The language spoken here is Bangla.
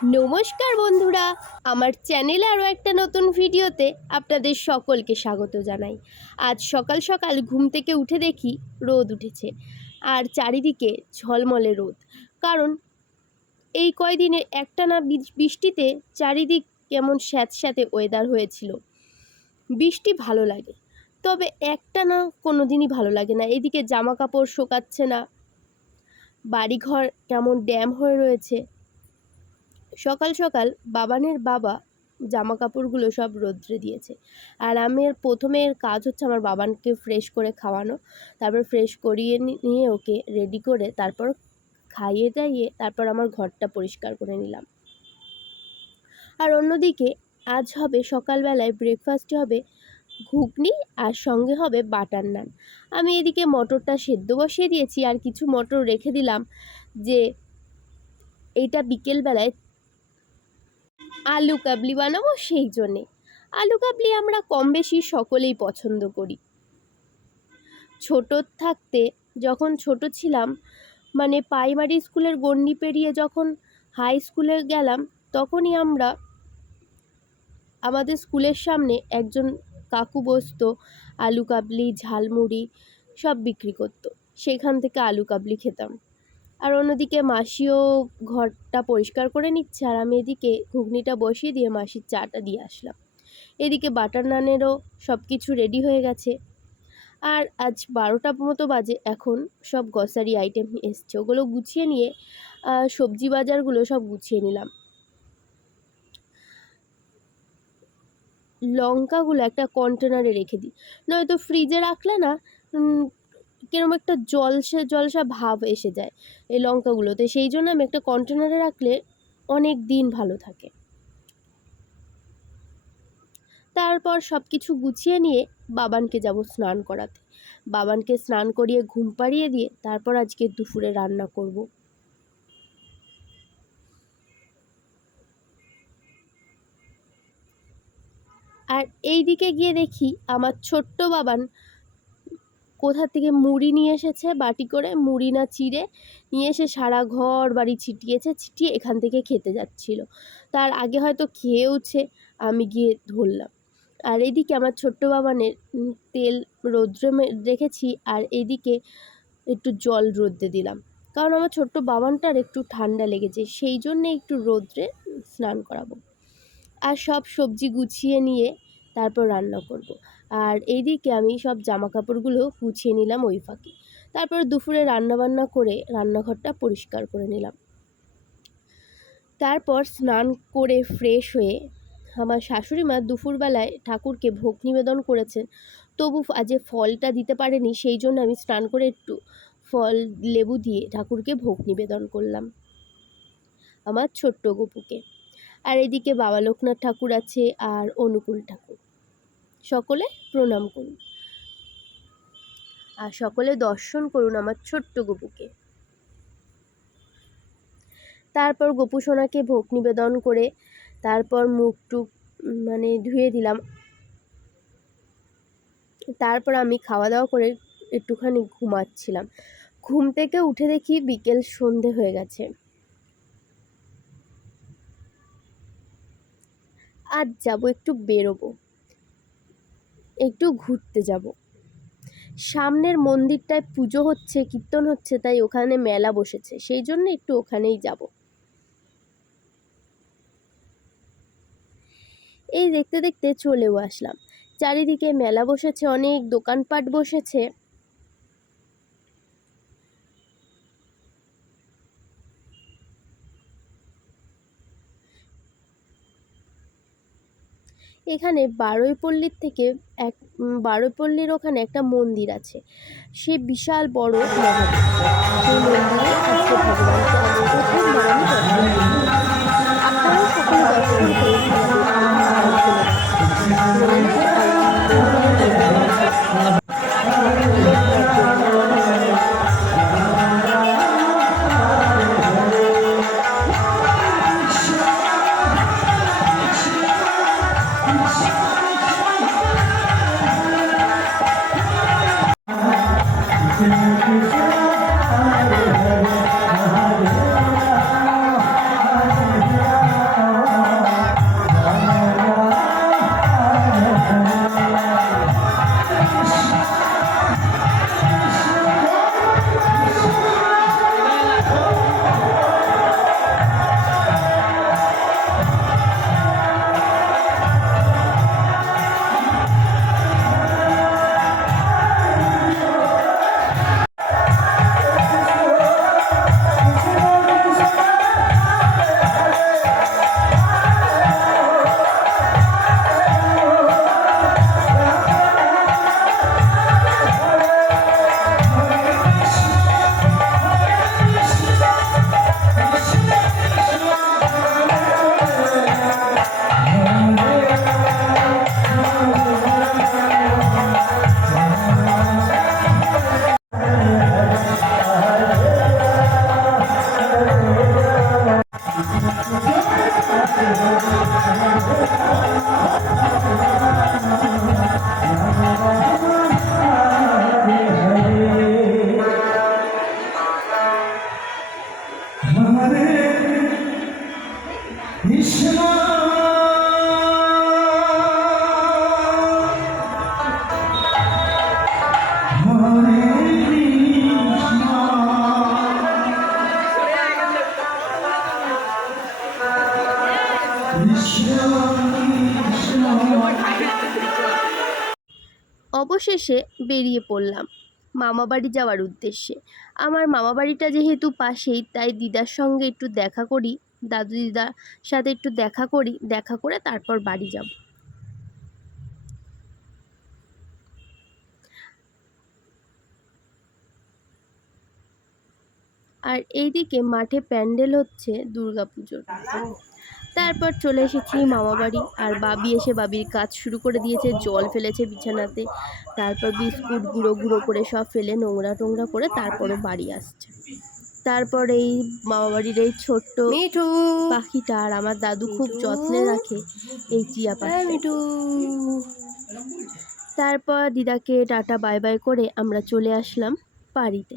নমস্কার বন্ধুরা, আমার চ্যানেলে আরও একটা নতুন ভিডিওতে আপনাদের সকলকে স্বাগত জানাই। আজ সকাল সকাল ঘুম থেকে উঠে দেখি রোদ উঠেছে আর চারিদিকে ঝলমলে রোদ। কারণ এই কয়দিনে একটানা বৃষ্টিতে চারিদিক কেমন স্যাঁতস্যাঁতে ওয়েদার হয়েছিল। বৃষ্টি ভালো লাগে, তবে একটানা কোনো দিনই ভালো লাগে না। এদিকে জামা কাপড় শোকাচ্ছে না, বাড়িঘর কেমন ড্যাম হয়ে রয়েছে। সকাল সকাল বাবানের বাবা জামা কাপড়গুলো সব রোদ্রে দিয়েছে, আর আমার প্রথমের কাজ হচ্ছে আমার বাবানকে ফ্রেশ করে খাওয়ানো। তারপর ফ্রেশ করিয়ে নিয়ে ওকে রেডি করে তারপর খাইয়ে দাইয়ে তারপর আমার ঘরটা পরিষ্কার করে নিলাম। আর অন্যদিকে আজ হবে সকালবেলায় ব্রেকফাস্টে হবে ঘুগনি আর সঙ্গে হবে বাটার নান। আমি এদিকে মটরটা সেদ্ধ বসিয়ে দিয়েছি আর কিছু মটর রেখে দিলাম, যে এইটা বিকেলবেলায় আলু কাবলি বানাবো। সেই জন্যে আলু কাবলি আমরা কম বেশি সকলেই পছন্দ করি। ছোট থাকতে, যখন ছোট ছিলাম, মানে প্রাইমারি স্কুলের গণ্ডি পেরিয়ে যখন হাই স্কুলে গেলাম, তখনই আমরা আমাদের স্কুলের সামনে একজন কাকু বসতো, আলু কাবলি ঝালমুড়ি সব বিক্রি করতো। সেখান থেকে আলু কাবলি খেতাম। আর অন্যদিকে মাসিও ঘরটা পরিষ্কার করে নিচ্ছে, আর আমি এদিকে ঘুগনিটা বসিয়ে দিয়ে মাসির চাটা দিয়ে আসলাম। এদিকে বাটার নানেরও সব কিছু রেডি হয়ে গেছে। আর আজ 12টা মতো বাজে, এখন সব গ্রসারি আইটেম এসছে, ওগুলো গুছিয়ে নিয়ে সবজি বাজারগুলো সব গুছিয়ে নিলাম। লঙ্কাগুলো একটা কন্টেনারে রেখে দিই, নয়তো ফ্রিজে রাখলে না কিরকম একটা জলসা ভাব এসে যায় এই লঙ্কাগুলোতে। সেই জন্য আমি একটা কন্টেনারে রাখলে অনেক দিন ভালো থাকে। তারপর সব কিছু গুছিয়ে নিয়ে বাবানকে যাব স্নান করাতে। বাবানকে স্নান করিয়ে ঘুম পাড়িয়ে দিয়ে তারপর আজকে দুপুরে রান্না করব। আর এই দিকে গিয়ে দেখি আমার ছোট্ট বাবান কোথা থেকে মুড়ি নিয়ে এসেছে, বাটি করে মুড়ি না চিড়ে নিয়ে এসে সারা ঘর বাড়ি ছিটিয়ে এখান থেকে খেতে যাচ্ছিল। তার আগে হয়তো খেয়েওছে, আমি গিয়ে ধরলাম। আর এইদিকে আমার ছোট্ট বাবানের তেল রৌদ্রে রেখেছি, আর এইদিকে একটু জল রোদ্রে দিলাম, কারণ আমার ছোট্ট বাবানটার একটু ঠান্ডা লেগেছে, সেই জন্যে একটু রোদ্রে স্নান করাবো। আর সব সবজি গুছিয়ে নিয়ে তারপর রান্না করব। আর এইদিকে আমি সব জামা কাপড়গুলো গুছিয়ে নিলাম ওই ফাঁকে। তারপর দুপুরে রান্নাবান্না করে রান্নাঘরটা পরিষ্কার করে নিলাম। তারপর স্নান করে ফ্রেশ হয়ে আমার শাশুড়ি মা দুপুরবেলায় ঠাকুরকে ভোগ নিবেদন করেছেন, তবু আজ ফলটা দিতে পারেনি, সেই জন্য আমি স্নান করে একটু ফল লেবু দিয়ে ঠাকুরকে ভোগ নিবেদন করলাম আমার ছোট্ট গপুকে। আর এদিকে বাবা লোকনাথ ঠাকুর আছে আর অনুকূল ঠাকুর, সকলে প্রণাম করুন আর সকলে দর্শন করুন আমার ছোট্ট গপুকে। তারপর গপু সোনাকে ভোগ নিবেদন করে তারপর মুখ টুক ধুয়ে দিলাম। তারপর আমি খাওয়া দাওয়া করে একটুখানি ঘুমাচ্ছিলাম। ঘুম থেকে উঠে দেখি বিকেল সন্ধে হয়ে গেছে। আজ যাব, একটু বেরোবো, একটু ঘুরতে যাব। সামনের মন্দিরটায় পুজো হচ্ছে, কীর্তন হচ্ছে, তাই ওখানে মেলা বসেছে, সেই জন্য একটু ওখানেই যাব। এই দেখতে দেখতে চলেও আসলাম। চারিদিকে মেলা বসেছে, অনেক দোকানপাট বসেছে। এখানে বারুইপল্লীর থেকে বারুইপল্লীর ওখানে একটা মন্দির আছে, সে বিশাল বড় মহাদেব। সেই মন্দিরে আজকে ভগবানকে আজ প্রথমবার আমি দর্শন করতে যাচ্ছি। আপনারাও সকলে দর্শন করুন মন্দিরের অবশেষে বেরিয়ে পড়লাম মামাবাড়ি যাওয়ার উদ্দেশ্যে। আমার মামাবাড়িটা যেহেতু পাশেই, তাই দিদার সঙ্গে একটু দেখা করি, দাদু দিদার সাথে একটু দেখা করি, দেখা করে তারপর বাড়ি যাব। আর এইদিকে মাঠে প্যান্ডেল হচ্ছে দুর্গাপুজোর। তারপর চলে এসেছি মামাবাড়ি, আর বাবি এসে বাবির কাজ শুরু করে দিয়েছে, জল ফেলেছে বিছানাতে, তারপর বিস্কুট গুঁড়ো গুঁড়ো করে সব ফেলে নোংরা টোংরা করে তারপরও বাড়ি আসছে। তারপর এই মামাবাড়ির এই ছোট্ট মিঠু পাখিটা, আর আমার দাদু খুব যত্নে রাখে এই টিয়া পাখি। তারপর দিদাকে টাটা বাই বাই করে আমরা চলে আসলাম বাড়িতে।